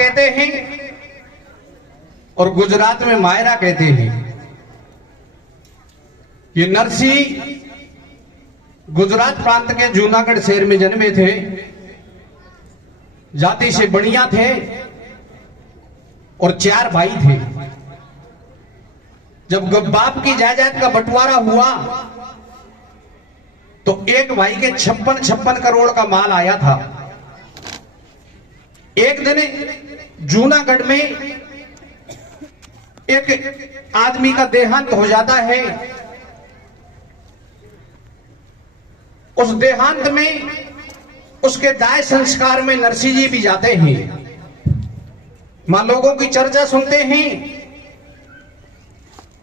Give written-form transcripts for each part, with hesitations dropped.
कहते हैं और गुजरात में मायरा कहते हैं। ये नरसिंह गुजरात प्रांत के जूनागढ़ शहर में जन्मे थे। जाति से बढ़िया थे और 4 भाई थे। जब बाप की जायदाद का बंटवारा हुआ तो एक भाई के 56 करोड़ का माल आया था। एक दिन जूनागढ़ में एक आदमी का देहांत हो जाता है। उस देहांत में उसके दाह संस्कार में नरसिंह जी भी जाते हैं। मां लोगों की चर्चा सुनते हैं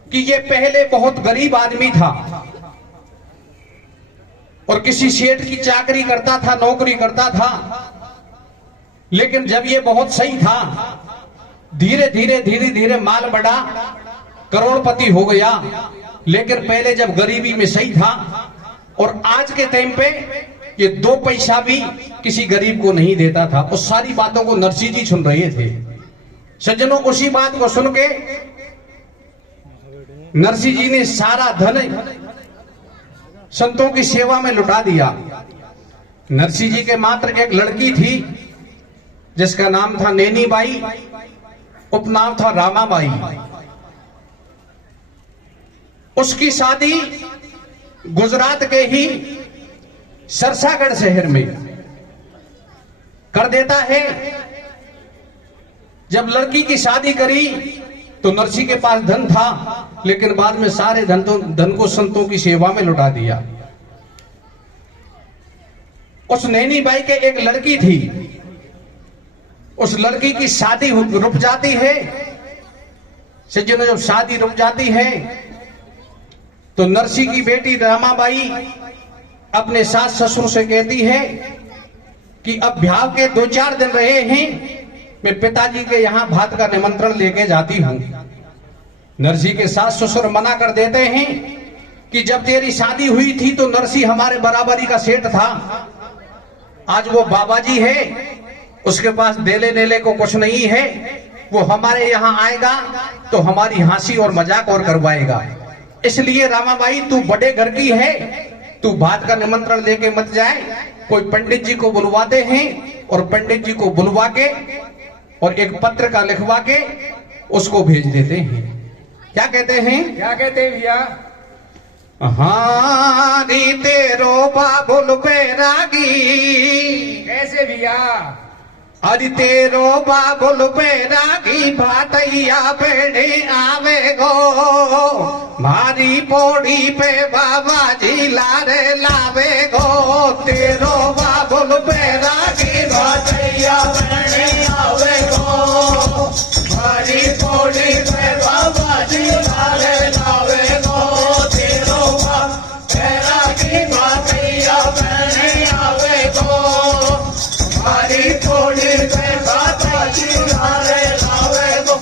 कि ये पहले बहुत गरीब आदमी था और किसी सेठ की चाकरी करता था, नौकरी करता था। लेकिन जब ये बहुत सही था, धीरे धीरे माल बढ़ा, करोड़पति हो गया। लेकिन पहले जब गरीबी में सही था और आज के टाइम पे ये 2 पैसा भी किसी गरीब को नहीं देता था। उस सारी बातों को नरसिंह जी सुन रहे थे। सज्जनों, उसी बात को सुन के नरसिंह जी ने सारा धन संतों की सेवा में लुटा दिया। नरसिंह जी के मात्र एक लड़की थी जिसका नाम था नैनी बाई, उपनाम था रामाबाई। उसकी शादी गुजरात के ही सरसागढ़ शहर में कर देता है। जब लड़की की शादी करी तो नरसिंह के पास धन था, लेकिन बाद में सारे धन को संतों की सेवा में लुटा दिया। उस नैनी बाई के एक लड़की थी। उस लड़की की शादी रुक जाती है। सज्जनों, जब शादी रुक जाती है तो नरसिंह की बेटी रामाबाई अपने सास ससुर से कहती है कि अब ब्याह के 2-4 दिन रहे हैं, मैं पिताजी के यहां भात का निमंत्रण लेके जाती हूं। नरसिंह के सास ससुर मना कर देते हैं कि जब तेरी शादी हुई थी तो नरसिंह हमारे बराबरी का सेठ था। आज वो बाबा जी है, उसके पास देले नेले को कुछ नहीं है। वो हमारे यहाँ आएगा तो हमारी हंसी और मजाक और करवाएगा। इसलिए रामाबाई, तू बड़े घर की है, तू भात का निमंत्रण लेके मत जाए। कोई पंडित जी को बुलवाते हैं और पंडित जी को बुलवा के और एक पत्र का लिखवा के उसको भेज देते हैं। क्या कहते हैं भैया? हारी तेरो बाबुल बैरागी। कैसे भैया? अरे तेरो बाबुल बैरागी भातैया बेड़े आवे गो, भारी पौड़ी पे बाबा जी लारे लावे गो। तेरो बाबुल बैरागी भातैया बेड़े आवे गो, भारी पौड़ी पे बाबा जी लारे लावे गो। तेरो बैरागी भातैया बेड़े आवे गो, भारी पौड़ी पे बाबा जी लारे लावे गो।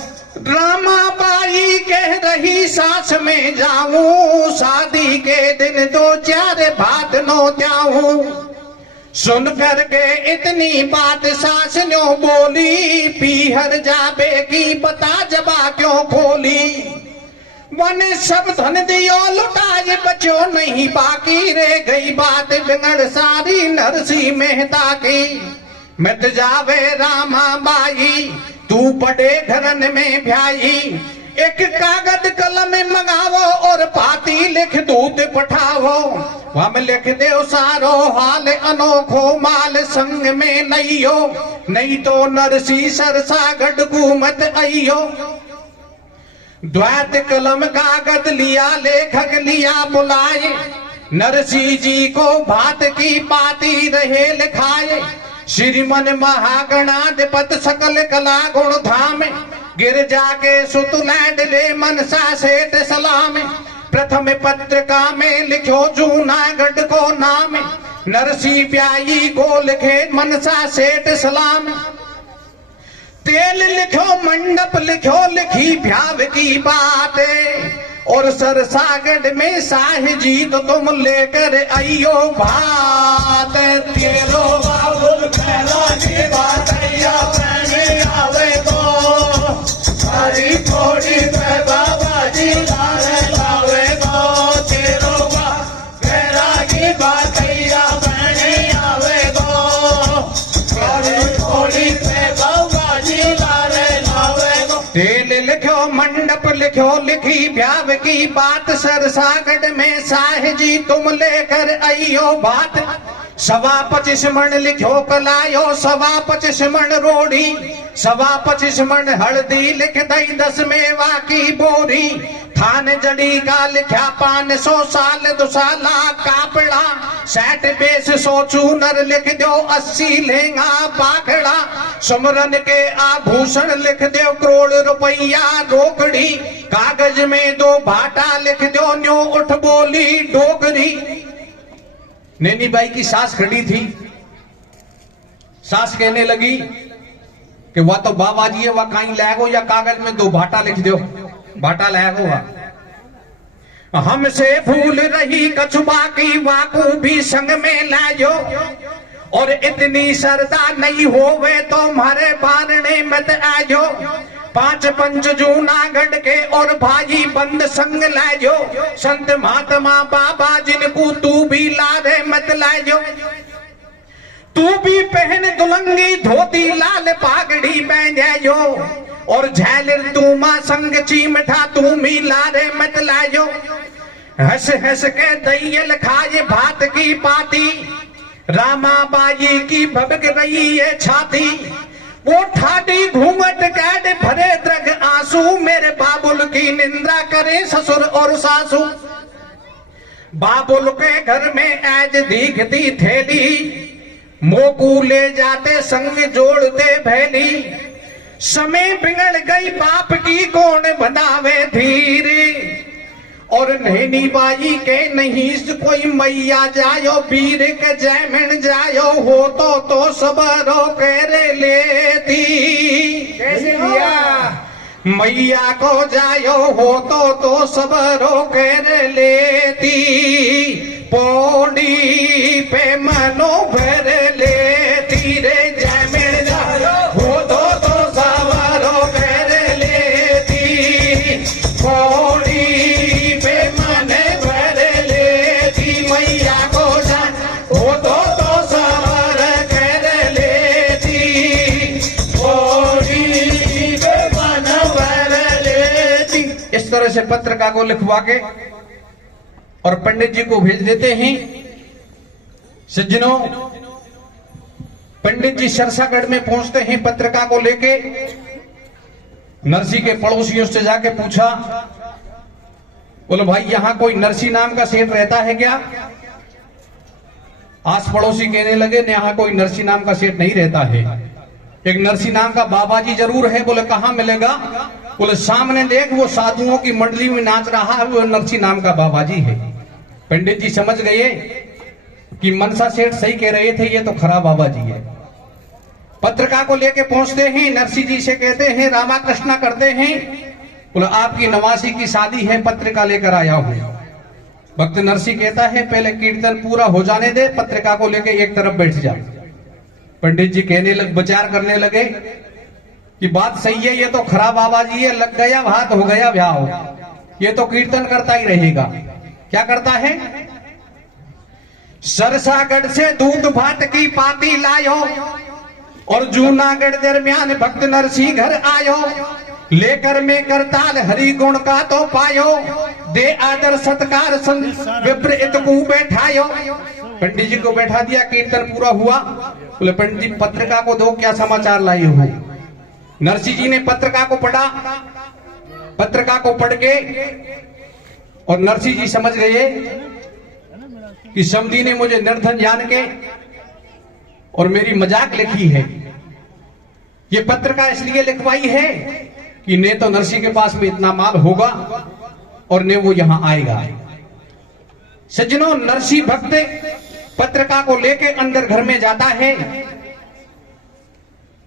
रामाबाई कह रही सास में जाऊं, शादी के दिन 2-4 भात नो जाऊं। सुन कर के इतनी बात सास नो बोली, पीहर जाबे की बता जबा क्यों खोली। वन सब धन दियो लुटाए, बचो नहीं बाकी, रह गई बात बिगड़ सारी नरसिंह मेहता की। मिट जावे रामाबाई तू बड़े घरन में भ्याई, एक कागज कलम मंगावो और पाती लिख दूत पठावो। हम लिख दो सारो हाल अनोखो, माल संग में नइयो, नहीं तो नरसिंह सरसागढ़ घूमत अइयो। द्वैत कलम कागज लिया, लेखक लिया बुलाए, नरसिंह जी को भात की पाती रहे लिखाए। श्रीमन महागणाधिपत सकल कला गुण धाम, गिरजा के सुत ले मनसा सेठ सलाम। प्रथम पत्रिका में लिखो जूनागढ़ को नाम, नरसिंह ब्याई को लिखे मनसा सेठ सलाम। तेल लिखो मंडप लिखो, लिखी भ्याव की बातें, और सरसागढ़ में शाह जी तो तुम लेकर आइयो भात। तेरो बाबुल बैरागी भातैया बेड़े आवे पोड़ी पे बाबा जी लारे लावे गो तेरो बैरागी भातैया बहने आवे गो पोड़ी पे बाबा जी लारे लावे गो। तेल लिखो मंडप लिखो लिखी ब्याह की बात सरसागढ़ में साह जी तुम लेकर आइयो बात 25 मण लिखो कलायो 25 मण रोड़ी 25 मण हल्दी लिख दई 10 मेवा की बोरी थान जड़ी का लिखा 500 साल दुसाला कापड़ा 60 बेस 100 चूनर लिख दो 80 लहंगा पाखड़ा सुमरन के आभूषण लिख दो करोड़ रुपया रोकड़ी कागज में 2 भाटा लिख दो न्यू उठ बोली डोगरी। नैनी बाई की सास खड़ी थी। सास कहने लगी कि वह तो बाबा जी है वह कहीं लाएगो या कागज में 2 भाटा लिख दो भाटा लाएगो वह हमसे भूल रही कछुआ की वाकू भी संग में लायो और इतनी श्रद्धा नहीं होवे तो हमारे बारने मत आयो 5 पंच जूनागढ़ के और भाई बंद संग लाजो संत महात्मा बाबा जिनको तू भी लारे मत लाजो तू भी पहन दुलंगी धोती लाल पागड़ी पहन जायो और झैलर तू मां संग चीमठा तू भी लारे मत लाजो हंस हंस के दैयल खाए भात की पाती रामा बाई की भबक रही है छाती वो ठाडी घूंघट कैड भरे द्रग आंसू मेरे बाबुल की निंदा करे ससुर और सासू बाबुल के घर में आज दिखती थैली मोकू ले जाते संग जोड़ते भैली समय बिगड़ गई बाप की कौन बनावे धीरे और नैनी बाई के नहीं कोई मैया जायो वीर के जयमन जायो हो तो सबरो करे लेती कैसे भैया मैया को जायो हो तो सबरो करे लेती पौड़ी पे मनो भर लेती रे जयमन जायो हो तो सबरो करे लेती पौड़ी इस तरह से पत्रिका को लिखवा के और पंडित जी को भेज देते हैं। सज्जनों पंडित जी सरसागढ़ में पहुंचते हैं पत्रिका को लेके नरसी के पड़ोसियों से जाके पूछा बोलो भाई यहां कोई नरसी नाम का सेठ रहता है क्या? आस पड़ोसी कहने लगे यहां कोई नरसी नाम का सेठ नहीं रहता है एक नरसी नाम का बाबा जी जरूर है। बोले कहां मिलेगा? बोले सामने देख वो साधुओं की मंडली में नाच रहा है वो नरसी नाम का बाबा जी है। पंडित जी समझ गए कि मनसा सेठ सही कह रहे थे ये तो खरा बाबा जी है। पत्रिका को लेके पहुंचते हैं नरसी जी से कहते हैं रामा कृष्णा करते हैं। बोले आपकी नवासी की शादी है पत्रिका लेकर आया हूं। भक्त नरसी कहता है पहले कीर्तन पूरा हो जाने दे पत्रिका को लेके एक तरफ बैठ जा। पंडित जी कहने लग विचार करने लगे कि बात सही है ये तो खरा बाबा जी है लग गया हाथ हो गया ब्याह ये तो कीर्तन करता ही रहेगा। क्या करता है? सरसागढ़ से दूध भात की पाती लायो और जूनागढ़ दरमियान भक्त नरसी घर आयो लेकर में करताल हरि गुण का तो पायो दे आदर सत्कार विपरीत को बैठायो। पंडित जी को बैठा दिया कीर्तन पूरा हुआ। बोले पंडित जी पत्रिका को दो क्या समाचार लाए हो? नरसी जी ने पत्रिका को पढ़ा। पत्रिका को पढ़ के और नरसी जी समझ गए कि समधी ने मुझे निर्धन जान के और मेरी मजाक लिखी है। ये पत्रिका इसलिए लिखवाई है कि ने तो नरसी के पास में इतना माल होगा और ने वो यहां आएगा। सज्जनों नरसी भक्त पत्रिका को लेके अंदर घर में जाता है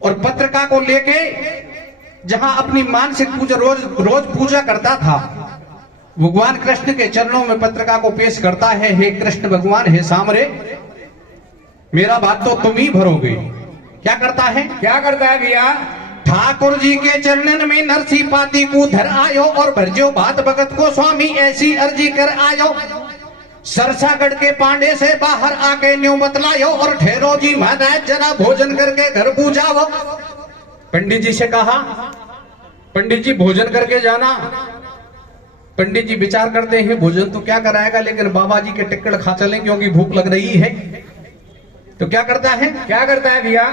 और पत्रिका को लेके जहां अपनी मानसिक पूजा रोज पूजा करता था भगवान कृष्ण के चरणों में पत्रिका को पेश करता है। हे कृष्ण भगवान हे सामरे मेरा बात तो तुम ही भरोगे। क्या करता है भैया? ठाकुर जी के चरणन में नरसी पाती को धर आयो और भरजो बात भगत को स्वामी ऐसी अर्जी कर आयो। सरसागढ़ के पांडे से बाहर आके न्यू बतलायो और ठहरो जी महाराज जरा भोजन करके घर को जाओ। पंडित जी से कहा, पंडित जी भोजन करके जाना। पंडित जी विचार करते हैं भोजन तो क्या कराएगा, लेकिन बाबा जी के टिक्कड़ खा चले क्योंकि भूख लग रही है। तो क्या करता है भैया?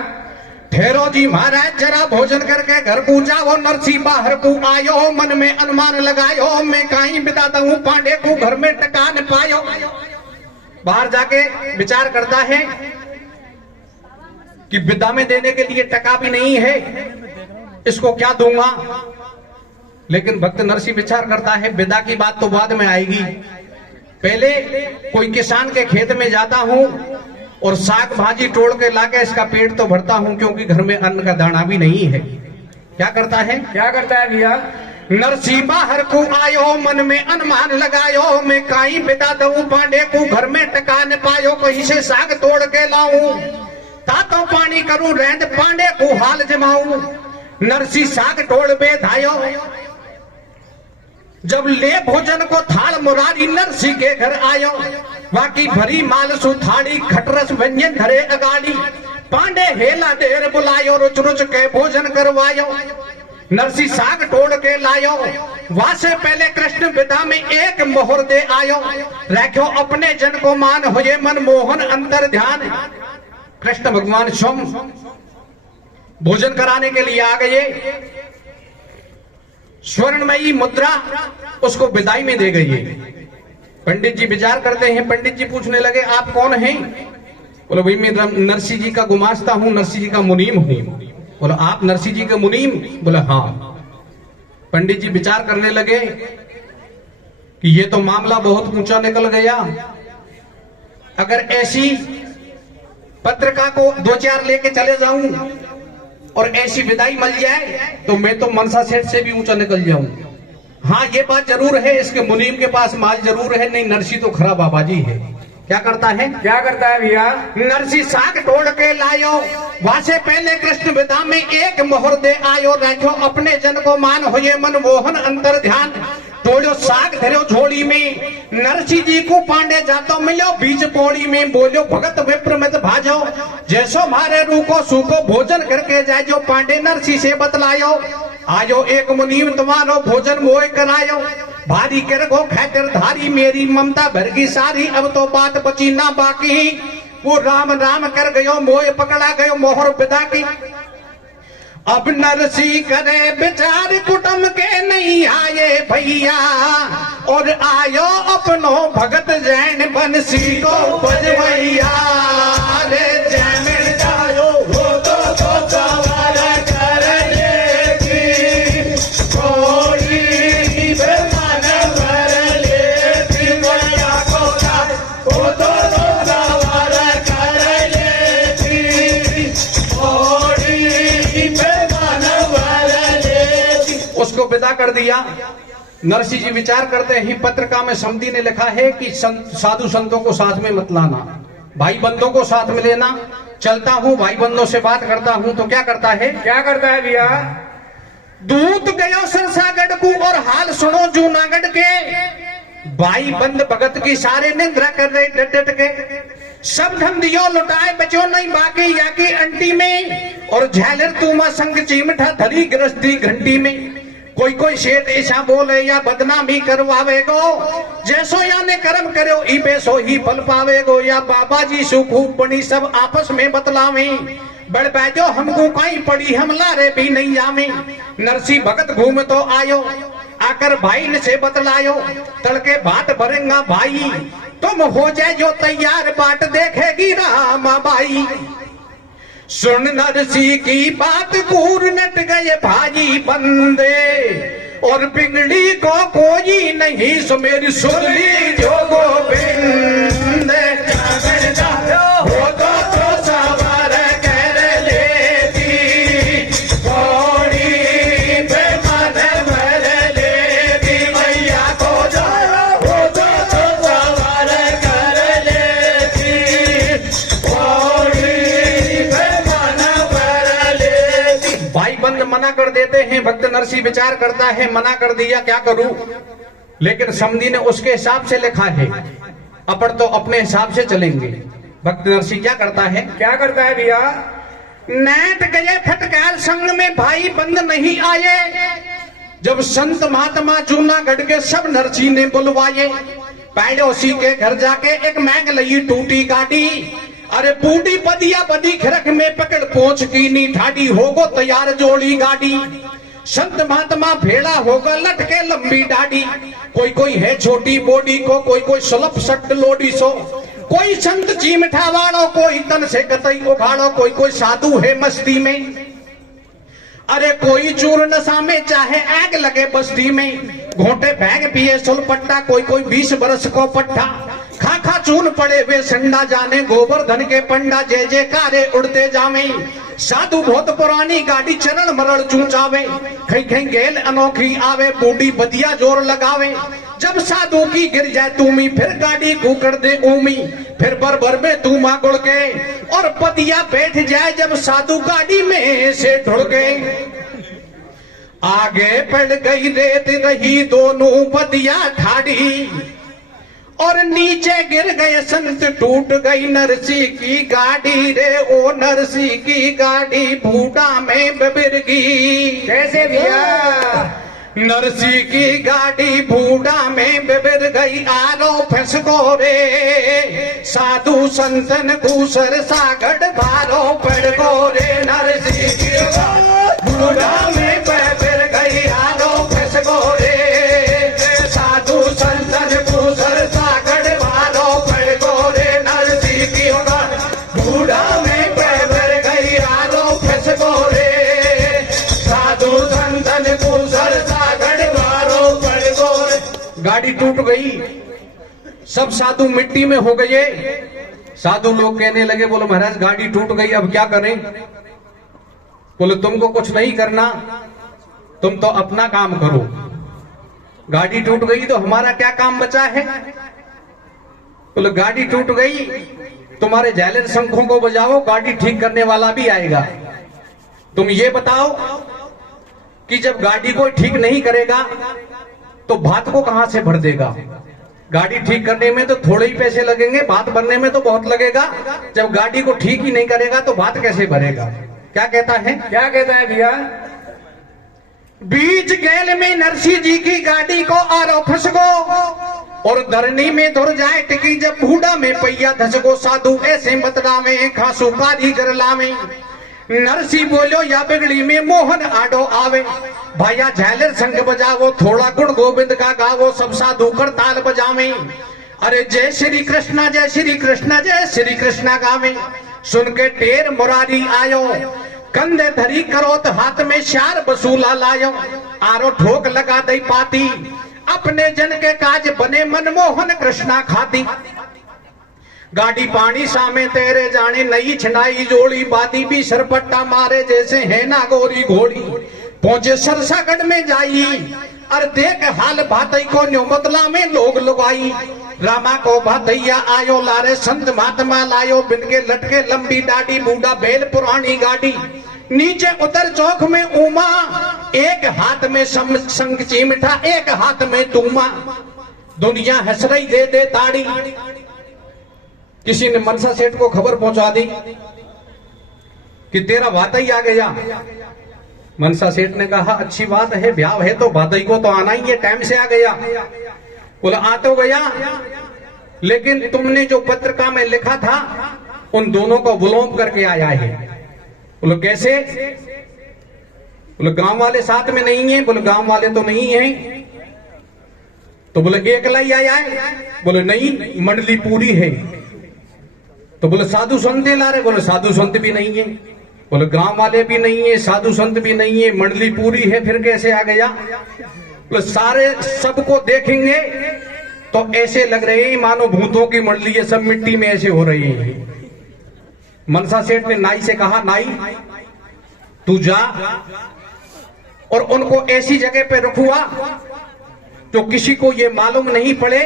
ठहरो जी महाराज जरा भोजन करके घर को जाओ। नरसी बाहर को आयो, मन में अनुमान लगायो, मैं कहीं बिताता हूँ पांडे को घर में टका न पायो। बाहर जाके विचार करता है कि विदा में देने के लिए टका भी नहीं है, इसको क्या दूंगा। लेकिन भक्त नरसी विचार करता है विदा की बात तो बाद में आएगी, पहले कोई किसान के खेत में जाता हूं और साग भाजी तोड़ के लाके इसका पेट तो भरता हूं, क्योंकि घर में अन्न का दाना भी नहीं है। क्या करता है भैया? नरसी बाहर को आयो, मन में अनुमान लगायो, मैं कहीं बिता दूं पांडे को घर में टका न पायो, कहीं से साग तोड़ के लाऊं, तातो पानी करूं रेंद पांडे को हाल जमाऊं। नरसी साग तोड़ बेधायो, जब ले भोजन को थाल मुरारी नरसी के घर आयो, बाकी भरी माल सुथाड़ी खटरस व्यंजन धरे अगाड़ी, पांडे हेला देर बुलायो, रुच रुच के भोजन करवायो। नरसी साग तोड़ के लायो, वासे पहले कृष्ण विदा में एक मोहर दे आयो, रखो अपने जन को मान होए मन मोहन अंतर ध्यान। कृष्ण भगवान स्वयं भोजन कराने के लिए आ गए, स्वर्णमयी मुद्रा उसको विदाई में दे गई है। पंडित जी विचार करते हैं, पंडित जी पूछने लगे आप कौन हैं? बोलो भाई मैं नरसी जी का गुमास्ता हूं, नरसी जी का मुनीम हूं। बोलो आप नरसी जी का मुनीम? बोले हाँ। पंडित जी विचार करने लगे कि ये तो मामला बहुत ऊंचा निकल गया, अगर ऐसी पत्रिका को दो चार लेके चले जाऊं और ऐसी विदाई मिल जाए तो मैं तो मनसा सेठ से भी ऊंचा निकल जाऊं। हाँ ये बात जरूर है, इसके मुनीम के पास माल जरूर है, नहीं नरसी तो खरा बाबा जी है। क्या करता है भैया? नरसी साग तोड़ के लायो, वासे पहले कृष्ण विदा में एक मोहर दे आयो, रखो अपने जन को मान होए मन मोहन अंतर ध्यान। तोड़ो साग धरो झोली में, नरसी जी को पांडे जातो मिलो बीच पौड़ी में, बोलो भगत विप्र मत भाजो, जैसो मारे रूको सूको भोजन करके जाजो, पांडे नरसी से बतलायो। आयो एक मुनीम तुम्हारो भोजन मोय करायो, भारी कर गो खैतर धारी मेरी ममता भर की सारी, अब तो बात बची ना बाकी, वो राम राम कर गयो मोय पकड़ा गयो मोहर विदा की। अब नरसी करे विचार कुटुंब के नहीं आए भैया, और आयो अपनो भगत जैन बंसी को बजवैया। रे जैन जायो हो तो सवार कर लेगी, थोड़ी बेमान भर लेगी, मैया को हो तो सवार कर लेगी, थोड़ी उसको विदा कर दिया। नरसी जी विचार करते हैं, पत्रिका में समधी ने लिखा है कि साधु संतों को साथ में मत लाना, भाई बंदों को साथ में लेना। चलता हूँ भाई बंदों से बात करता हूँ। तो क्या करता है भैया? दूत गयो सरसागढ़ को और हाल सुनो जूनागढ़ के, भाई बंद भगत की सारे निंद्रा कर रहे डट डट के, सब धन दियो लुटाए बचो नहीं बाकी या की अंटी में, और झैलर तुमा संग चिमठा धरी गृहस्थी घंटी में। कोई कोई शेठ ऐसा बोले या बदनामी करवावेगो, जैसो या ने कर्म करो ई बेसो ही फल पावेगो, या बाबा जी सुखूब बनी सब आपस में बतलावे, बड़ बैजो हमको कहीं पड़ी हम लारे भी नहीं जामे। नरसी भगत घूम तो आयो, आकर भाई ने से बतलायो, तड़के भाट भरेंगा भाई, तुम हो जाए जो तैयार बाट देखेगी रामा बाई। सुन नरसी की बात कूर नट गए भाई बंदे, और बिगड़ी को कोई नहीं सो मेरी सुन ली जो गोविंद। हो तो सवार कर लेती, थोड़ी बेमान भर लेती, मैया को हो तो सवार कर लेती, थोड़ी भाई बंद मना कर देते हैं। भक्त नरसी विचार करता है, मना कर दिया, क्या करूं, लेकिन समधी ने उसके हिसाब से लिखा है, अपन तो अपने हिसाब से चलेंगे। भक्त नरसी क्या करता है? क्या करता है भैया? नेट गए फटकार संग में भाई बंद नहीं आए। जब संत महात्मा जूनागढ़ के सब नरसी ने बुलवाए, पड़ोसी के घर जाके एक मैंग लई टूटी गाड़ी। अरे बूढ़ी बदिया बदी खिरक में पकड़ पहुंच की नी ठाडी होगो तैयार जोड़ी गाड़ी। संत महात्मा भेड़ा होगा लटके लंबी डाडी। कोई कोई है छोटी बॉडी को, कोई कोई सुलभ सट लोडी सो। कोई संत चीमठा वालो, कोई तन से कतई उखाड़ो, कोई कोई साधु है मस्ती में। अरे कोई चूर नशा में, चाहे आग लगे बस्ती में। घोटे बैग पिए सुलपट्टा, कोई कोई 20 बरस को पट्टा। खा खा चून पड़े वे संडा, जाने गोवर्धन के पंडा। जय जयकारे उड़ते जावे, साधु बहुत पुरानी गाड़ी चरण मरल चूचावे। खई खई गेल अनोखी आवे, बूढ़ी बदिया जोर लगावे। जब साधु की गिर जाए तूमी, फिर गाड़ी कुकड़ दे ऊमी। फिर भर में तू माँ गुड़ के, और बदिया बैठ जाए जब साधु गाड़ी में से ढुड़ गए। आगे पड़ गई रेत रही दोनों बदिया ठाड़ी, और नीचे गिर गए संत टूट गई नरसी की गाड़ी रे। ओ नरसी की गाड़ी बूढ़ा में बिरगी। कैसे भैया? नरसी की गाड़ी बूढ़ा में बिबिर गई, आरो फंसको रे। साधु संतन दूसर सागड़ भारो पड़ गो रे। नरसी की बूढ़ा में बिबिर गई, आरो फंसको रे। साधु संतन दूसर सागड़ भारो पड़ गो रे। नरसी की बूढ़ा में बिबिर गई, आरो फंसको रे। साधु संतन दूसर गाड़ी टूट गई, सब साधु मिट्टी में हो गए। साधु लोग कहने लगे, बोलो महाराज गाड़ी टूट गई, अब क्या करें? बोले तुमको कुछ नहीं करना, तुम तो अपना काम करो। गाड़ी टूट गई तो हमारा क्या काम बचा है? बोले गाड़ी टूट गई, तुम्हारे झालर शंखों को बजाओ, गाड़ी ठीक करने वाला भी आएगा। तुम ये बताओ कि जब गाड़ी को ठीक नहीं करेगा तो भात को कहां से भर देगा? गाड़ी ठीक करने में तो थोड़े ही पैसे लगेंगे, भात भरने में तो बहुत लगेगा। जब गाड़ी को ठीक ही नहीं करेगा तो भात कैसे भरेगा? क्या कहता है? क्या कहता है भैया? बीच गैल में नरसी जी की गाड़ी को आरो फंसगो, और धरनी में धुर जाए टिकी जब बूढ़ा में पहिया धसगो। साधु ऐसे बतलावे, खासू कारीगर लावे। नरसी बोलो या बिगड़ी में मोहन आडो आवे। भाया झालर संग बजावो, थोड़ा गुण गोविंद का गावो। सब साधु कर ताल बजावे, अरे जय श्री कृष्णा जय श्री कृष्णा जय श्री कृष्णा गावे। सुन के टेर मुरारी आयो, कंधे धरी करोत हाथ में शार बसूला लायो। आरो ठोक लगा दई पाती, अपने जन के काज बने मनमोहन कृष्णा खाती। गाड़ी पानी सामे तेरे जाने, नई छिनाई जोड़ी। बाती भी सरपट्टा मारे जैसे है ना गोरी घोड़ी। पहुंचे सरसागढ़ में जाई, अर देख हाल भातई को न्योमतला में लोग लुगाई। रामा को भातैया आयो, लारे संत महात्मा लायो। बिन के लटके लंबी डाडी, बूढ़ा बेल पुरानी गाड़ी। नीचे उतर चौक में उमा, एक हाथ में संग चिमटा, एक हाथ में तूमा। दुनिया हंस रही दे दे ताड़ी। किसी ने मनसा सेठ को खबर पहुंचा दी कि तेरा भातई आ गया। मनसा सेठ ने कहा अच्छी बात है, ब्याह है तो भातई को तो आना ही है, टाइम से आ गया। बोला आ तो गया, लेकिन तुमने जो पत्रिका में लिखा था उन दोनों को विलोम करके आया है। बोलो कैसे? बोले गांव वाले साथ में नहीं है। बोले गांव वाले तो नहीं है। तो बोले एकला ही आया है। बोले नहीं, मंडली पूरी है। तो बोले साधु संत ला रहे? बोले साधु संत भी नहीं है। बोले गांव वाले भी नहीं है, साधु संत भी नहीं है, मंडली पूरी है, फिर कैसे आ गया? बोले सारे सबको देखेंगे तो ऐसे लग रहे हैं मानो भूतों की मंडली है, सब मिट्टी में ऐसे हो रही है। मनसा सेठ ने नाई से कहा, नाई तू जा और उनको ऐसी जगह पे रखुआ जो किसी को ये मालूम नहीं पड़े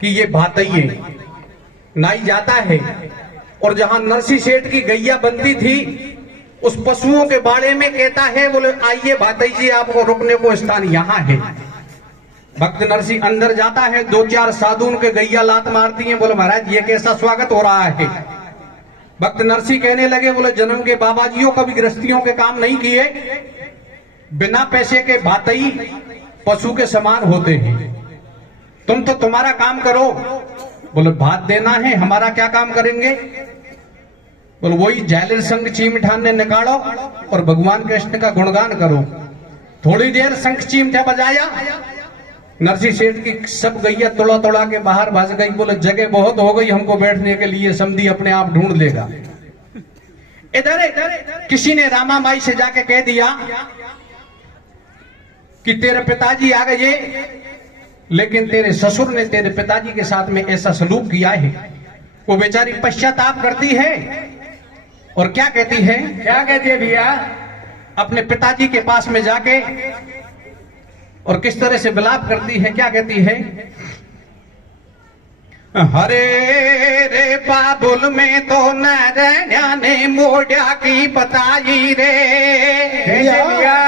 कि ये भातई है। नाई जाता है और जहां नरसी सेठ की गैया बनती थी उस पशुओं के बारे में कहता है, बोले आइए भातई जी आपको रुकने को स्थान यहाँ है। भक्त नरसिंह अंदर जाता है, 2-4 साधु उनके गैया लात मारती हैं। बोले महाराज ये कैसा स्वागत हो रहा है। भक्त नरसिंह कहने लगे, बोले जन्म के बाबाजियों कभी गृहस्थियों के काम नहीं किए, बिना पैसे के भातई पशु के समान होते हैं, तुम तो तुम्हारा काम करो। बोले भात देना है, हमारा क्या काम करेंगे। बोले वही जैलिर संग चीमठाने निकालो और भगवान कृष्ण का गुणगान करो। थोड़ी देर शंख चीमठा बजाया, नरसिंह सेठ की सब गैया तोड़ा तोड़ा के बाहर भाग गई। बोले जगह बहुत हो गई हमको बैठने के लिए, समधी अपने आप ढूंढ लेगा। इधर किसी ने रामा माई से जाके कह दिया कि तेरे पिताजी आ गए, लेकिन तेरे ससुर ने तेरे पिताजी के साथ में ऐसा सलूक किया है। वो बेचारी पश्चाताप करती है और क्या कहती है, क्या कहती है भैया? अपने पिताजी के पास में जाके और किस तरह से विलाप करती है, क्या कहती है, हरे रे बाबुल में तो नारायण ने मोड़ा की बताई रे। कैसे भैया?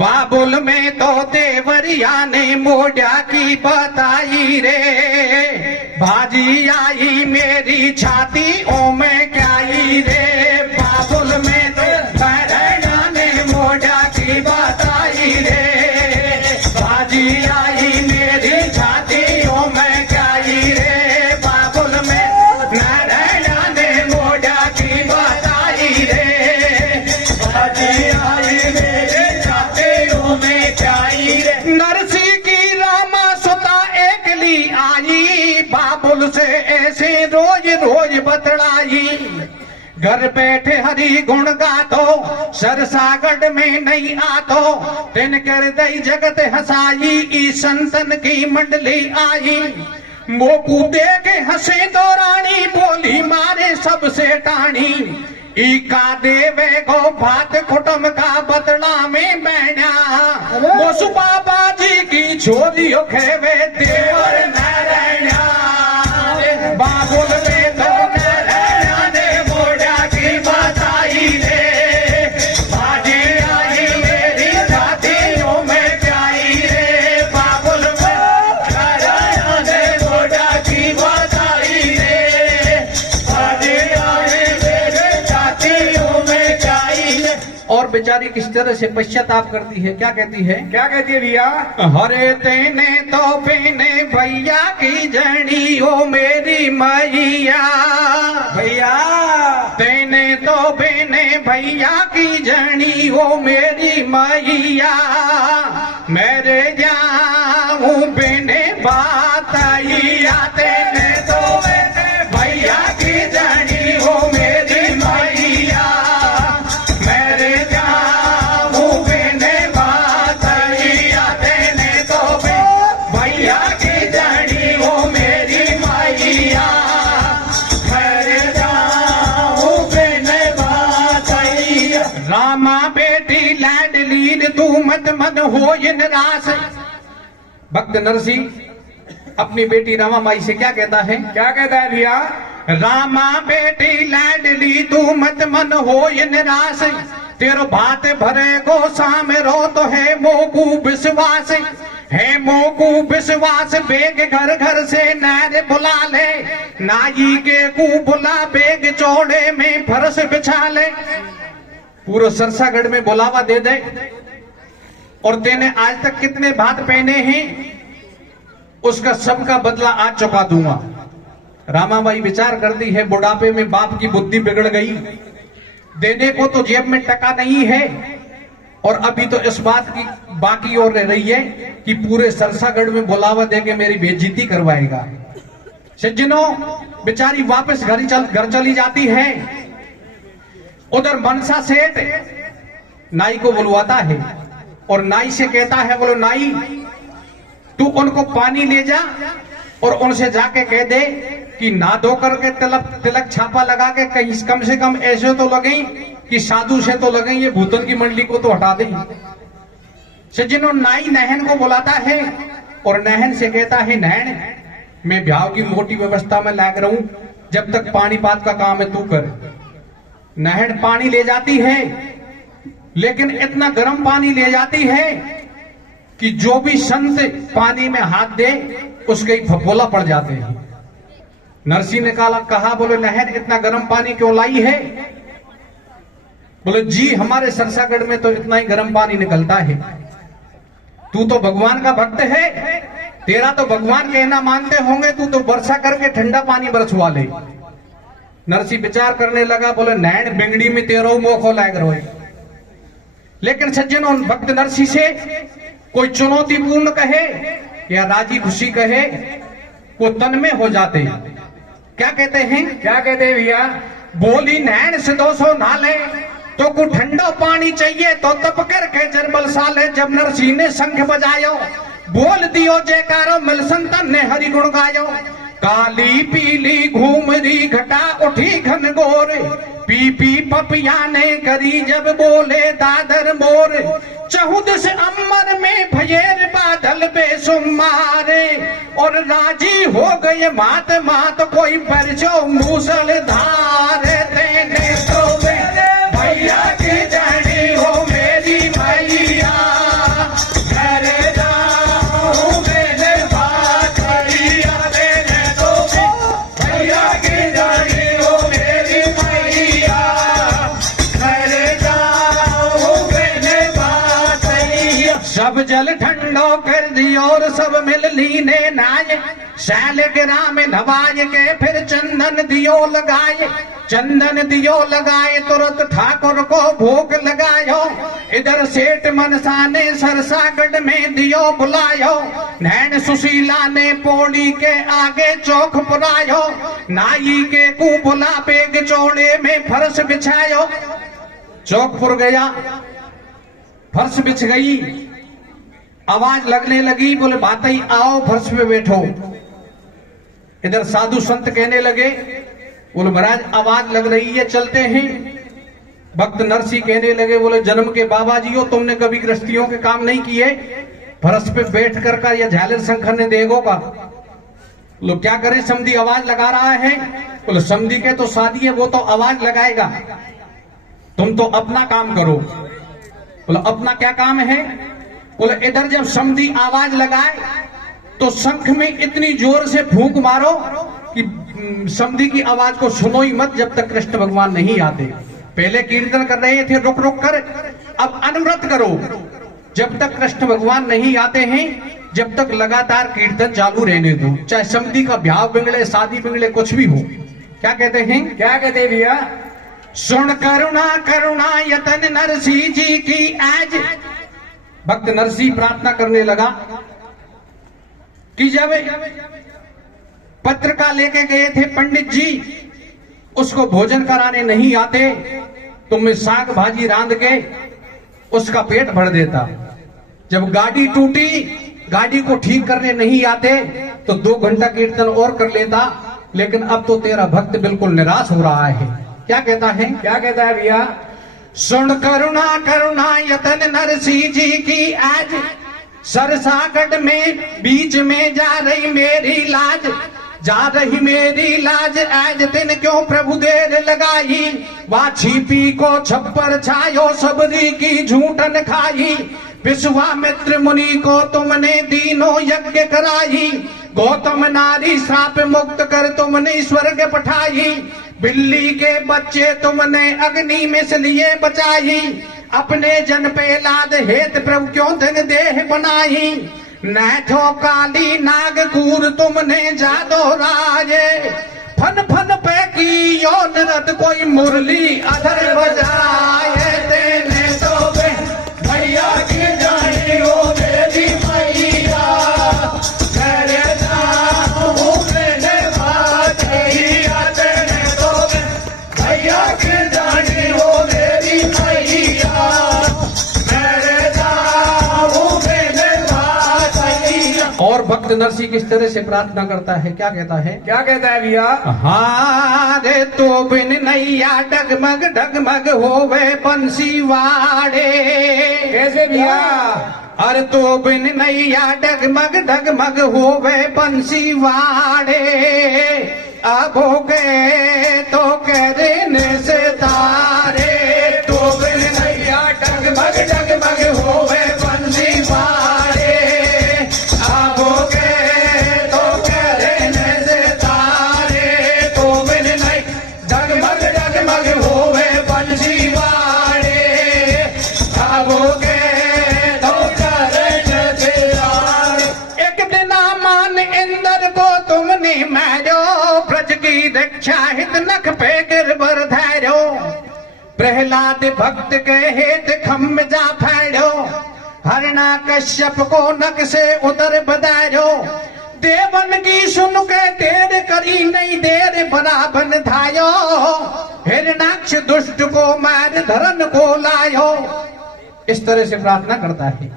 बाबुल में तो देवरिया ने मोड़ा की बताई रे। भाजी आई मेरी छाती ओ में क्या आई रे। बाबुल में तो नारायण ने मोड़ा की बताई रे। भाजी आई मेरी छाती ओ में क्या आई रे। बाबुल में नारायण ने मोड़ा की बताई रे। भाजी आई मेरी छाती ओ में क्या आई रे। नरसिंह की रामा सुता एकली आई, बाबुल से ऐसे रोज रोज बतलाई। घर बैठे हरि गुण गातो, सरसागढ़ में नहीं आतो। तेन कर दई जगत हसाई, ई संतन की मंडली आई। मोकू देखे हंसे दो रानी, बोली मारे सबसे टाणी। ई का देवे गो भात कुटुम का बतला में बैठा। मोसु बाबा जी की छोरियो खेवे देवर नारायणा। बाबुल में तो नारायण ने मोड़ा की बताई रे। भाजी आई मेरी छातियों में प्याई रे। बाबुल में नारायण ने मोड़ा की बताई रे। भाजी आई मेरी छातियों में प्याई रे। और बेचारी किस तरह से पश्चाताप करती है, क्या कहती है, क्या कहती है भैया? हरे तेने तो बेने भैया की जड़ी ओ मेरी मैया। भैया तेने तो बेने भैया की जड़ी ओ मेरी मैया। मेरे जाऊं बेने बातैया। तेने तो बेने भैया की जड़ी ओ मेरी मैया। मेरे जाऊं बेने बातैया। तेने तो भैया की जड़ी ओ मेरी मैया। मेरे जाऊं बेने बातैया। रामा बेटी लाडली तू मत मन हो नाराज। भक्त नरसिंह अपनी बेटी रामा माई से क्या कहता है, क्या कहता है भैया? रामा बेटी लाडली तू मत मन हो निराश। तेरो भात भरे गो सामरो तो है मोकू विश्वास। है मोकू विश्वास, बेग घर घर से नारे बुला ले। नाई के कू बुला बेग चौड़े में फरस बिछा ले। पूरा सरसागढ़ में बुलावा दे दे। और तेने आज तक कितने भात पहने हैं, उसका सबका बदला आज चुका दूंगा। रामाबाई विचार करती है, बुढ़ापे में बाप की बुद्धि बिगड़ गई। देने को तो जेब में टका नहीं है, और अभी तो इस बात की बाकी और रह रही है कि पूरे सरसागढ़ में बुलावा देके मेरी बेइज्जती करवाएगा। सज्जनों, बेचारी वापस घर चली जाती है। उधर मनसा सेठ नाई को बुलवाता है और नाई से कहता है, बोलो नाई तू उनको पानी ले जा और उनसे जाके कह दे कि ना धो करके तिलक छापा लगा के कहीं कम से कम ऐसे तो लगे कि साधु से तो लगे, ये भूतन की मंडली को तो हटा दें। सज्जनों, नाई नहन को बुलाता है और नहन से कहता है, नहन मैं ब्याह की मोटी व्यवस्था में लाग रहा हूं, जब तक पानी पात का काम है तू कर। नहर पानी ले जाती है, लेकिन इतना गर्म पानी ले जाती है कि जो भी संत पानी में हाथ दे उसके ही फफोला पड़ जाते हैं। नरसी ने कहा बोले नहर इतना गर्म पानी क्यों लाई है? बोले जी हमारे सरसागढ़ में तो इतना ही गर्म पानी निकलता है। तू तो भगवान का भक्त है, तेरा तो भगवान कहना मानते होंगे, तू तो वर्षा करके ठंडा पानी बरसवा ले। नरसी विचार करने लगा, बोले नैन बिंगड़ी में तेरो मोखो लाग रोए। लेकिन सज्जनों, भक्त नरसी से कोई चुनौतीपूर्ण कहे या राजी खुशी कहे, वो तन में हो जाते। क्या कहते हैं? क्या कहते हैं भैया? बोली नैन से 200 नाले तो को ठंडा पानी चाहिए तो तप करके जरबल साले। जब नरसी ने शंख बजायो, बोल दियो जयकारो, मिल संतन ने हरि गुण गायो। काली पीली घूमरी घटा उठी घनघोर, पी पी पपिया ने करी जब बोले दादर मोर। चहुद से अम्बर में भयेर बादल बेसुमारे, और राजी हो गए मात मात कोई बरसो मूसलधार। तेने तो मेरे भैया की जानी हो मेरी मैया, घर जाऊं मैंने बात करिया। तेने तो भैया की जानी हो मेरी मैया, घर जाऊं मैंने बात करिया। सब जल ठंडो कर दियो और सब मिल लीने नाय, शैल गिरा में नवाय के फिर चंदन दियो लगाए। चंदन दियो लगाए तुरंत ठाकुर को भोग लगायो। इधर सेठ मनसा ने सरसागढ़ में दियो बुलायो। नैन सुशीला ने पौड़ी के आगे चौक पुरायो। नाई के कु बुला बेग चौड़े में फर्श बिछायो। चौक पुर गया, फर्श बिछ गई, आवाज लगने लगी, बोले बातई आओ फर्श पे बैठो। इधर साधु संत कहने लगे, बोले महाराज आवाज लग रही है चलते हैं। भक्त नरसी कहने लगे, बोले जन्म के बाबा जी हो, तुमने कभी गृहस्थियों के काम नहीं किए? फर्श पे बैठ कर का या झालर शंकर ने देगो का? लोग क्या करें, समधी आवाज लगा रहा है। बोले समधी के तो शादी है, वो तो आवाज लगाएगा, तुम तो अपना काम करो। बोले अपना क्या काम है? बोले इधर जब समधी आवाज लगाए तो शंख में इतनी जोर से फूंक मारो कि समधी की आवाज को सुनो ही मत जब तक कृष्ण भगवान नहीं आते। पहले कीर्तन कर रहे थे रुक रुक कर, अब अनवरत करो जब तक कृष्ण भगवान नहीं आते हैं, जब तक लगातार कीर्तन चालू रहने दो, चाहे समधी का ब्याह बिगड़े, शादी बिगड़े, कुछ भी हो। क्या कहते हैं? क्या कहते हैं भैया? सुन करुणा करुणा यतन नरसी जी की आज। भक्त नरसी प्रार्थना करने लगा कि जब पत्रिका लेके गए थे पंडित जी, उसको भोजन कराने नहीं आते तो मैं साग भाजी रांध के उसका पेट भर देता। जब गाड़ी टूटी, गाड़ी को ठीक करने नहीं आते तो 2 घंटा कीर्तन और कर लेता। लेकिन अब तो तेरा भक्त बिल्कुल निराश हो रहा है। क्या कहता है? क्या कहता है भैया? सुन करुणा करुणा यतन नरसी जी की आज, सरसागढ़ में बीच में जा रही मेरी लाज, जा रही मेरी लाज आज दिन क्यों प्रभु देर लगाई। वाछी पी को छप्पर छायो सबरी की झूठन खाई, विश्वामित्र मुनि को तुमने दीनों यज्ञ कराई। गौतम नारी श्राप मुक्त कर तुमने स्वर्ग पठाई, बिल्ली के बच्चे तुमने अग्नि में से लिए बचाई। अपने जन पे लाद हेत प्रभु क्यों धन देह बनाई। नाथो काली नागकूर तुमने जादो राजे, फन फन पे की यो नृत कोई मुरली अधर बजाए। तेने तो भैया की जानी हो मेरी मैया, करे जाऊं मैंने बात किया। तेने तो भैया की जानी हो मेरी मैया, करे जाऊं मैंने बात किया। और भक्त नरसी किस तरह से प्रार्थना करता है? क्या कहता है? क्या कहता है भैया? हारे तो बिन नैया डगमग डगमग होवे बंसी वाड़े। कैसे भैया? अरे तो बिन नैया डगमग डगमग होवे बंसी वाड़े, आबोगे तो कहने से तारे तो बिन नैया डगमग डगमग होवे बंसी बारे आबोगे तो कहने से तारे तो बिन नहीं डगमग डगमग होवे बंसी बारे आबोगे तो कहने से तारे एक दिन मान इंद्र को तुमने मारो ब्रज की रक्षा हित नख पे गिरवर धारो प्रहलाद भक्त के हेत खम्भ जा फाड़ो हरणा कश्यप को नख से उतर बदारो देवन की सुन के देर करी नहीं देर बराबर धायो हिरणाक्ष दुष्ट को मार धरन को लायो। इस तरह से प्रार्थना करता है।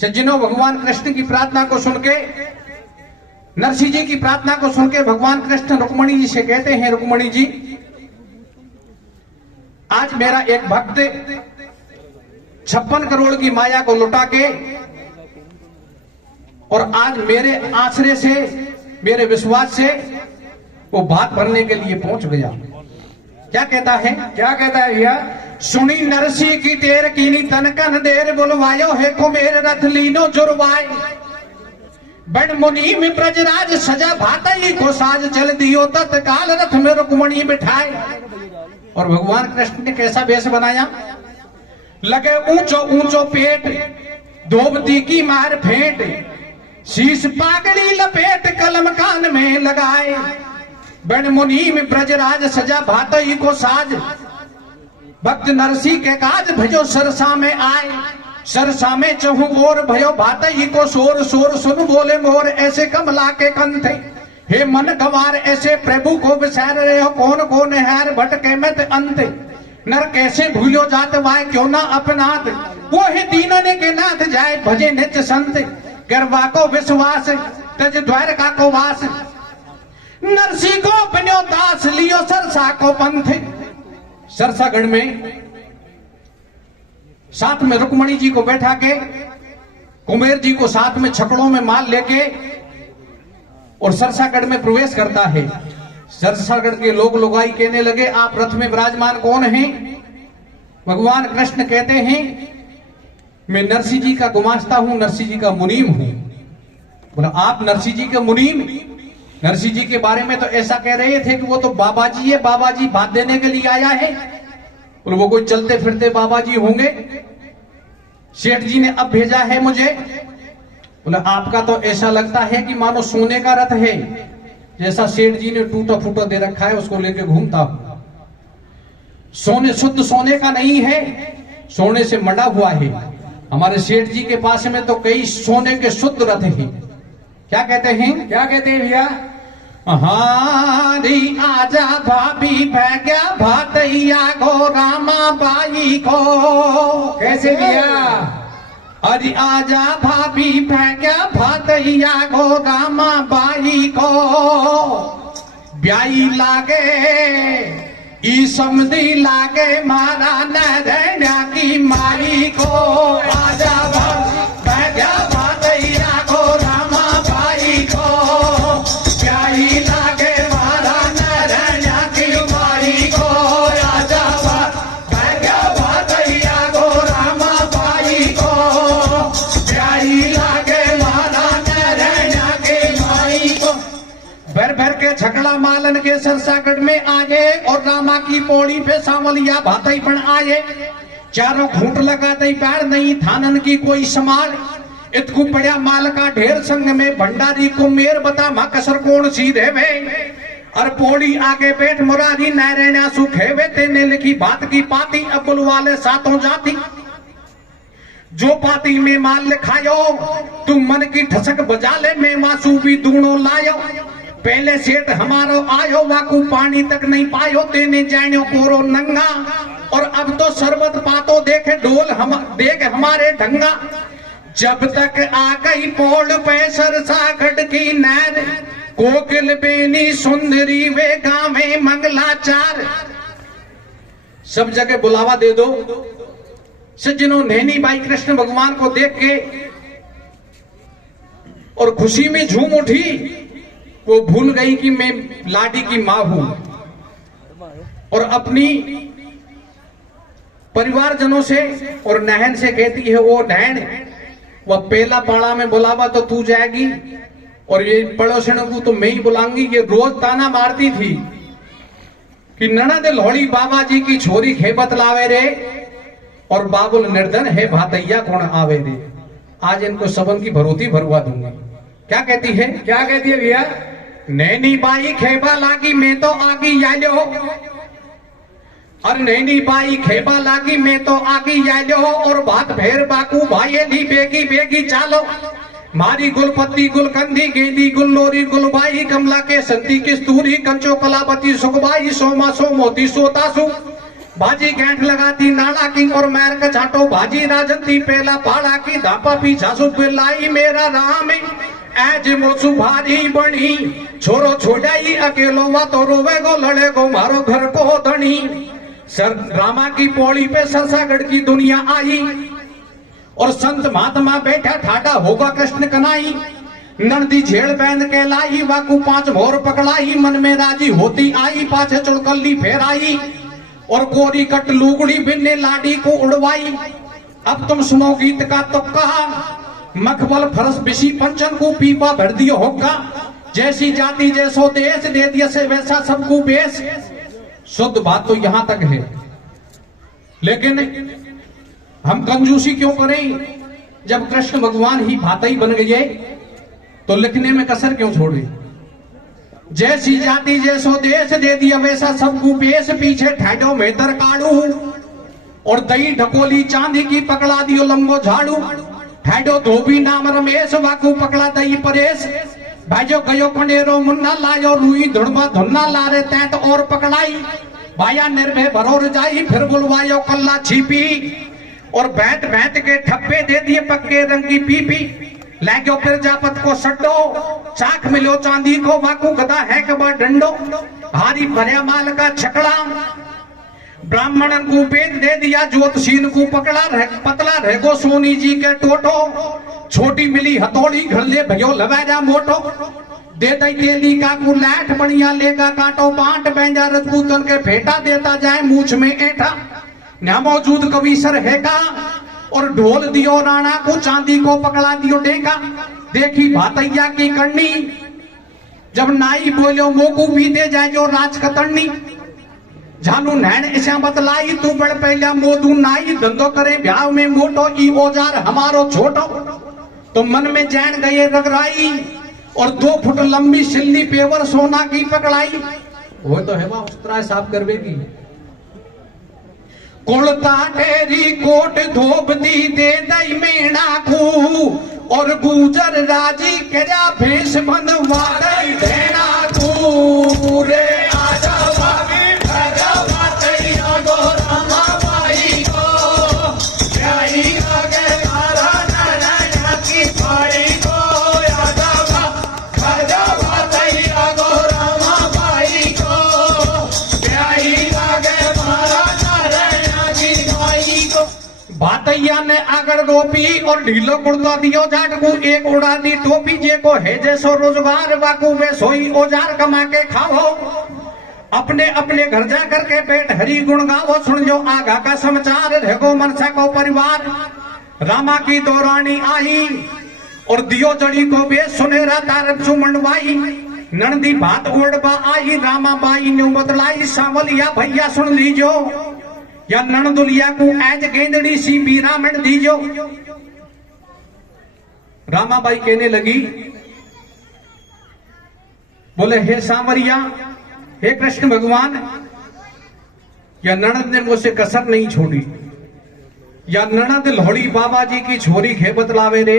सज्जनों, भगवान कृष्ण की प्रार्थना को सुन के, नरसिंह जी की प्रार्थना को सुन के भगवान कृष्ण रुक्मणी जी से कहते हैं, रुक्मणी जी, आज मेरा एक भक्त 56 करोड़ की माया को लुटा के और आज मेरे आश्रय से, मेरे विश्वास से वो बात भरने के लिए पहुंच गया। क्या कहता है? क्या कहता है भैया? सुनी नरसी की टेर कीनी तनकन देर बुलवायो है को मेरे रथ लीनो जुरवाए बड़ मुनि में ब्रजराज सजा भातई को साज चल दियो तत्काल रथ में रुक्मणी बिठाए। और भगवान कृष्ण ने कैसा वेश बनाया? लगे ऊंचो ऊंचो पेट, धोबती की मार फेंट, शीश पागड़ी लपेट कलम कान में लगाए बड़ मुनि में ब्रजराज सजा भातई को साज भक्त नरसी के काज भजो सरसा में आए सरसा में चहु और भयो भातई को शोर शोर सुन बोले मोर ऐसे कमला के कंठ हे मन गवार ऐसे प्रभु को विसार रहे हो कौन कौन हार भटके मत अंत नर कैसे भूलो जात वाय क्यों ना अपनात वो है दीनने के नाथ जाए भजे नित्य संत करवा को विश्वास तज द्वारका को वास नरसी को बन्यो दास लियो सरसा को पंथ। सरसागढ़ में साथ में रुक्मणी जी को बैठा के कुमेर जी को साथ में छकड़ों में माल लेके और सरसागढ़ में प्रवेश करता है। सरसागढ़ के लोग लुगाई कहने लगे, आप रथ में विराजमान कौन हैं? भगवान कृष्ण कहते हैं, मैं नरसिंह जी का गुमास्ता हूं, नरसिंह जी का मुनीम हूं। बोला, आप नरसिंह जी के मुनीम? नरसिंह जी के बारे में तो ऐसा कह रहे थे कि वो तो बाबा जी है, बाबा जी बात देने के लिए आया है। और वो कोई चलते फिरते बाबा जी होंगे? सेठ जी ने अब भेजा है मुझे। बोला, आपका तो ऐसा लगता है कि मानो सोने का रथ है, जैसा सेठ जी ने टूटा फूटा दे रखा है उसको लेके घूमता हूं। सोने शुद्ध सोने का नहीं है, सोने से मड़ा हुआ है। हमारे सेठ जी के पास में तो कई सोने के शुद्ध रथ हैं। क्या कहते हैं? क्या कहते हैं भैया? हारी आजा भाभी भैया भातैया गो रामा बाई को। कैसे भैया? अरे आजा भाभी भैया भातैया गो रामा बाई को ब्याई लागे ई समधी लागे मारा नैना की माई को। आजा भाभी भैया भातैया गो रामा बाई को ब्याई लागे मारा नैना की माई को। आजा भैया भातैया गो रामा बाई को ब्याई लागे मारा नैना की माई को। भर भर के छकड़ा मालन के सरसागढ़ में आए और रामा की पौड़ी पे सांवलिया भातई पण आए। चारों घूंट लगाते पैर नहीं थानन की कोई समाल। इतकू पड़ा माल का ढेर संग में भंडारी को मेर बता मां कसर कौन सीधे में। और पौड़ी आगे बैठ मुरारी नारायणा सुखे वे तेने लिखी बात की पाती अबुल वाले सातों जाति। जो पाती में माल लिखायो तू मन की ठसक बजा ले में मासू भी दूनो लायो। पहले सेठ हमारो आयो वाकू पानी तक नहीं पायो तेने जानो कोरो नंगा। और अब तो सरबत पातो देखे ढोल हम देख हमारे ढंगा। जब तक आ गई पौड़ पे सरसागढ़ की नैर कोकिल बेनी सुंदरी वे गावे मंगलाचार। सब जगह बुलावा दे दो। सज्जनों, नैनी बाई कृष्ण भगवान को देख के और खुशी में झूम उठी वो भूल गई कि मैं लाडी की माँ हूं और अपनी परिवारजनों से और नहन से कहती है, वो नहन वह पहला पाड़ा में बुलावा तो तू जाएगी और ये पड़ोसन को तो मैं ही बुलाऊंगी। ये रोज ताना मारती थी कि ननद लौड़ी बाबा जी की छोरी खेबत लावे रे और बाबुल निर्धन है भातैया कौन आवे रे। आज इनको सबन की भरोती भरवा दूंगी। क्या कहती है? क्या कहती है भैया? नैनी बाई खेबा लागी मैं तो आगी यालो, और नैनी बाई खेबा लागी मैं तो आगी यालो, और बात भेर बाकू भाई ली बेगी बेगी चालो। मारी गुलपत्ती गुलकंदी गेंदी गुल्लोरी गुलबाई कमला के संती किस्तूरी कंचो कलापति सुखबाई सोमा सो मोती सोतासु। बाजी गैंठ लगाती नाला की और मैर का छाटो भाजी राजंती पेला पाड़ा की धापा पीछा सु पिलाई मेरा राम एज मोसु भारी बनी छोरो छोड़ाई अकेलो वा तो रोवे गो लड़े गो मारो घर को धनी। सर रामा की पौड़ी पे सरसागढ़ की दुनिया आई और संत महात्मा बैठा ठाडा होगा कृष्ण कनाई। नंदी झेड़ बैंद के लाई वाकू 5 भोर पकड़ाई मन में राजी होती आई पाछे चुड़कली फेराई और कोरी कट लुगड़ी बिन्ने लाडी को उड़वाई। अब तुम सुनो गीत का तुक्का मखबल फरस बिशी पंचन को पीपा भर दियो होगा। जैसी जाति जैसो देश दे दिया से वैसा सबको बेस। शुद्ध बात तो यहां तक है, लेकिन हम कंजूसी क्यों करें? जब कृष्ण भगवान ही भातई बन गए तो लिखने में कसर क्यों छोड़े? जैसी जाति जैसो देश दे दिया वैसा सबको बेस। पीछे ठहडो में दर काड़ू और दही ढकोली चांदी की पकड़ा दियो लंबो झाड़ू। ठहडो धोबी नाम रमेश वाकू पकड़ा दही परेश। भाईजो गयो कंडेरो मुन्ना लायो रुई धुड़बा धुन्ना लारे तैंत और पकड़ाई। भाया निर्भय भरोर जाई फिर बुलवायो कल्ला छिपी और बैठ बैठ के ठप्पे दे दिए पक्के रंग की पीपी। लैगो प्रजापत को सड्डो चाक मिलो चांदी को वाकू गदा है कबा डंडो। भारी भरिया माल का छकड़ा ब्राह्मणन को पेट दे दिया ज्योतिषीन को पकड़ा पतला रहेगो सोनी जी के टोटो। छोटी मिली हथौड़ी घर ले भयो लवाजा मोटो। दे दई तेली का को लाठ बढ़िया लेगा कांटो बांट बैंजा रजपूतन के फेटा देता जाए मूछ में ऐठा। न मौजूद कवि सर है का और ढोल दियो राणा को चांदी को पकड़ा दियो डेका। देखी भातैया की करनी जब नाई बोलो मोकू बीते जाए जो राज कतरनी। झालू नैन ऐसा बतलाई तू बड़ पहला मोदू नाई धंधो करे ब्याह में मोटो ई औजार हमारो छोटो। तो मन में जैन गए रगराई और 2 फुट लंबी सिल्ली पेवर सोना की पकड़ाई। वो तो है उस तरह साफ करवेगी। कुलता तेरी कोट धोब दी दे दई मेणा को और गुजर राजी करा भेष बंधवा दई देना को रे आजा भाभी भगवा तैया गो रामा बाई को प्याई आगे मारा नारायण की पाई को आजा भगवा तैया गो रामा बाई को प्याई आगे मारा भातैया ने आगर रोपी और ढीलो कुर्ता दियो जाट को एक उड़ा दी टोपी। जे को है जैसो रोजगार वाकू वे सोई औजार कमा के खाओ। अपने अपने घर जा करके पेट हरी गुण गाओ। सुन जो आगा का समाचार रहेगो मनसा को परिवार। रामा की 2 रानी आई और दियो जड़ी को बे सुनेरा तारक मंडवाई। नंदी भात उड़बा आई रामा बाई ने बतलाई। सावलिया भैया सुन लीजो या नणदुलिया को एज गेंदड़ी सी बीरामण दीजो। रामाबाई कहने लगी, बोले हे सांवरिया हे कृष्ण भगवान, या नणद ने मुझसे कसर नहीं छोड़ी। या नणद लौड़ी बाबा जी की छोरी खे बतलावे रे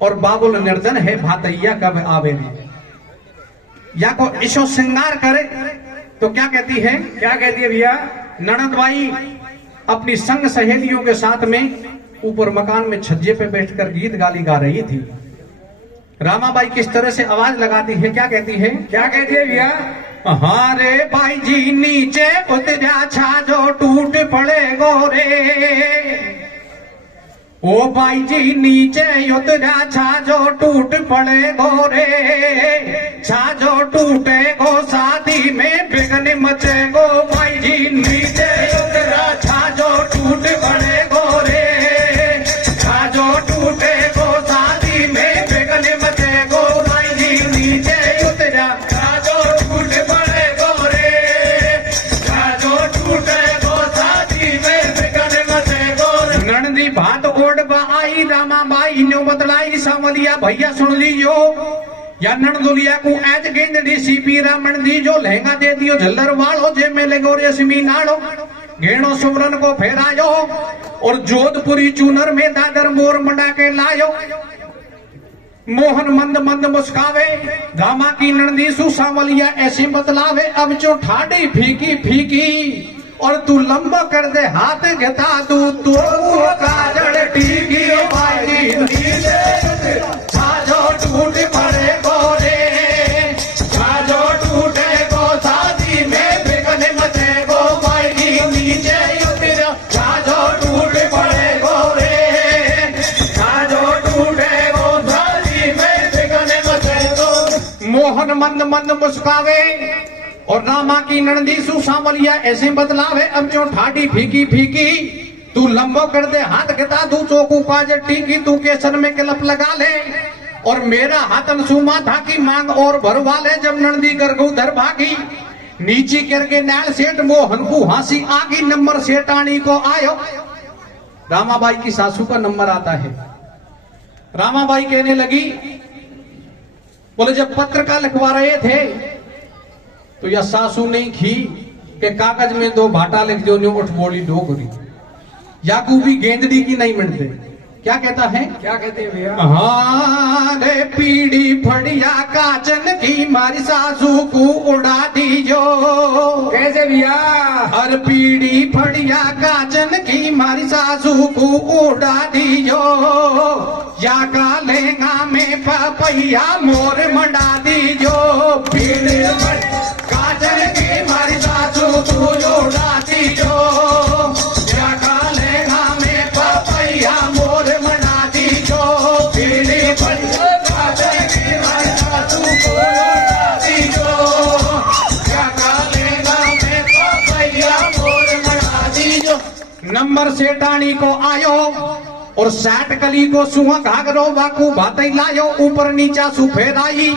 और बाबुल निर्धन है भातैया कब आवे रे। या को ईशो श्रृंगार करे तो क्या कहती है? क्या कहती है भैया? ननद बाई अपनी संग सहेलियों के साथ में ऊपर मकान में छज्जे पे बैठकर गीत गाली गा रही थी। रामाबाई किस तरह से आवाज लगाती है? क्या कहती है? क्या कहती है भैया? हाँ रे भाई जी नीचे उतरा छाजो टूट पड़े गोरे ओ भाई जी नीचे उतरा छाजो टूट पड़े गोरे, छाजो टूटे गो शादी में बिगन मचे गो। भाई जी नीचे उतरा छाजो टूट पड़े गोरे, छाजो टूटे गो शादी में बिगन मचे गो। भाई जी नीचे उतरा छाजो टूट पड़े गोरे, छाजो टूटे गो शादी में बिगन मचे गो। नंदी भात ओढ़ आई रामा बाई न्यो बदलाई सावलिया भैया सुन लीजो, या नंदुलिया को एज गेंदड़ी सीपी रामन दी जो लहंगा दे दियो झल्लर वालो जे मेले गोरे सिमी नाड़ो घेणो सुमरन को फेरायो और जोधपुरी चूनर में दादर मोर मंडा के लायो। मोहन मंद मंद मुस्कावे गामा की नंदी सु सावलिया ऐसी बतलावे, अब जो ठाडी फीकी फीकी और तू लंबा कर दे हाथ घेता तू तो काजल टीकी। भाई जी नीचे छाजो टूट पड़े गोरे, छाजो टूटे गो शादी में बिगन मचे गो। भाई जी नीचे उतरा छाजो टूट पड़े गोरे, छाजो टूटे गो शादी में बिगन मचे गो। मोहन मंद मंद मुस्कावे और रामा की नंदी सु सावलिया ऐसे बदलाव है, अब जो ठाडी फीकी फीकी तू लंबो कर दे हाथ घेता तू चौकू काजल टीकी। तू केसर में क्लप लगा ले और मेरा हाथन सुमा था की मांग और भरवा ले। जब नंदी गरगू धर भागी नीचे करके नाल सेठ मोहन को हंसी आगी, नंबर सेठानी को आयो। रामाबाई की सासू का नंबर आता है। रामाबाई कहने लगी, बोले जब पत्र का लिखवा रहे थे तो यह सासू नहीं खी के कागज में दो भाटा लिख दो न्यू उठ बोली डोगरी, याकू भी गेंदड़ी की नहीं मिलते। क्या कहता है, क्या कहते हैं भैया? हाँ रे पीड़ी फड़िया काचन की मारी सासू को उड़ा दीजो। कैसे भैया? हर पीड़ी फड़िया काचन की मारी सासू को उड़ा दीजो, या का लेंगा में पपैया मोर मंडा दीजो। पीड़ी काचन की मारी सासू को उड़ा दीजो, या का लेंगा में पपैया मोर मंडा दीजो। पीड़ी काचन की मारी सासू को उड़ा दीजो, या का लेंगा में पपैया मोर मंडा दीजो। नंबर सेठानी को आयो और साठ कली को सुहा घाघरो बाकू भातई लायो, ऊपर नीचा सुफेराई।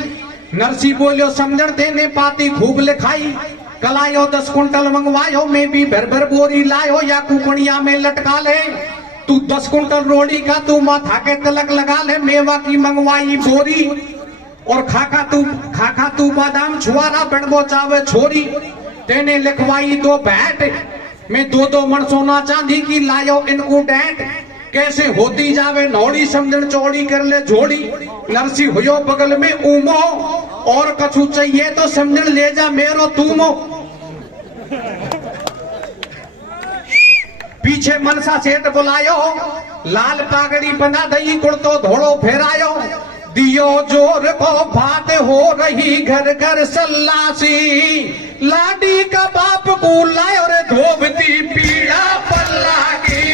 नरसी बोलियो समझण देने पाती खूब लिखाई, कलायो 10 कुंटल मंगवायो मैं भी भर भर बोरी लायो, या कुकड़िया में लटका ले तू 10 कुंटल रोड़ी का तू माथा के तिलक लगा ले। मेवा की मंगवाई बोरी और खाका तू बादाम छुआरा बनबो चावे छोरी। तेने लिखवाई 2 बैट में 2-2 मण सोना चांदी की लायो इनको डेट। कैसे होती जावे नौड़ी समझण चौड़ी कर ले जोड़ी। नरसी हुयो बगल में उमो और कछु चाहिए तो समझण ले जा मेरो तुमो। पीछे मनसा सेठ बुलायो, लाल पागड़ी बना दई कुर्तो धोड़ो फेरायो। दियो जोर को बात हो रही घर घर सल्लासी, लाडी का बाप को लायो रे धोबती पीड़ा पल्ला की।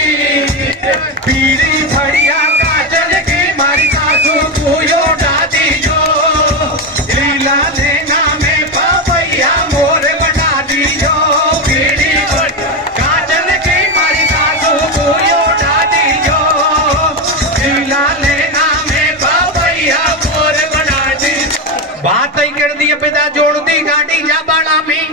पीड़ी फड़िया काजल की मारी सासू को उड़ा दीजो, लीला लेना में पपैया मोर बना दीजो। पीड़ी काजल की मारी सासू को उड़ा दीजो, लीला लेना में पपैया मोर बना दीजो। बात ही कर दी पिता जोड़ दी गाड़ी जा बाड़ा में,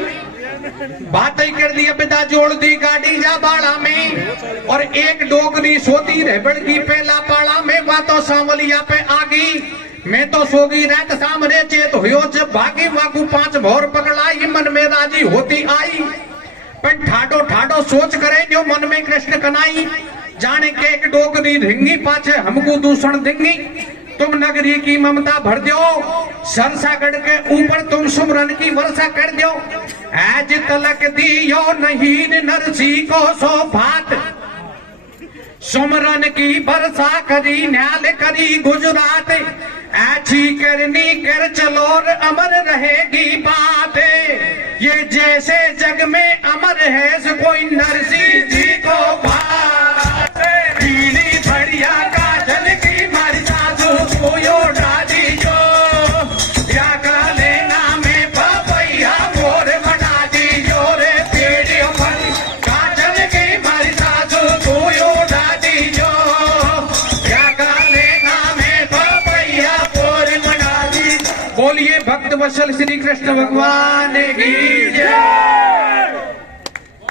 बात ही कर दी पिता जोड़ दी गाड़ी जा बाड़ा में। और एक डोगरी सोती रहबड़ की पहला पाड़ा में, बातों सांवलिया पे आगी। मैं तो सोगी रात सामने चेत हुयो जब भागी, वाकू 5 भौर पकड़ाई मन में राजी होती आई। पर ठाडो ठाडो सोच करे जो मन में कृष्ण कनाई, जाने के एक डोगरी रिंगी पाछे हमको दूषण देंगी। तुम नगरी की ममता भर दो, सरसागढ़ के ऊपर तुम सुमरन की वर्षा कर दो। आज तलक दियो नहीं नरसी को सौभात, सुमरन की वर्षा करी न्याल करी गुजरात। ऐसी करनी कर चलो अमर रहेगी बात, ये जैसे जग में अमर है कोई नरसी जी को बात। पीली बढ़िया बोलिए भक्त वत्सल श्री कृष्ण भगवान की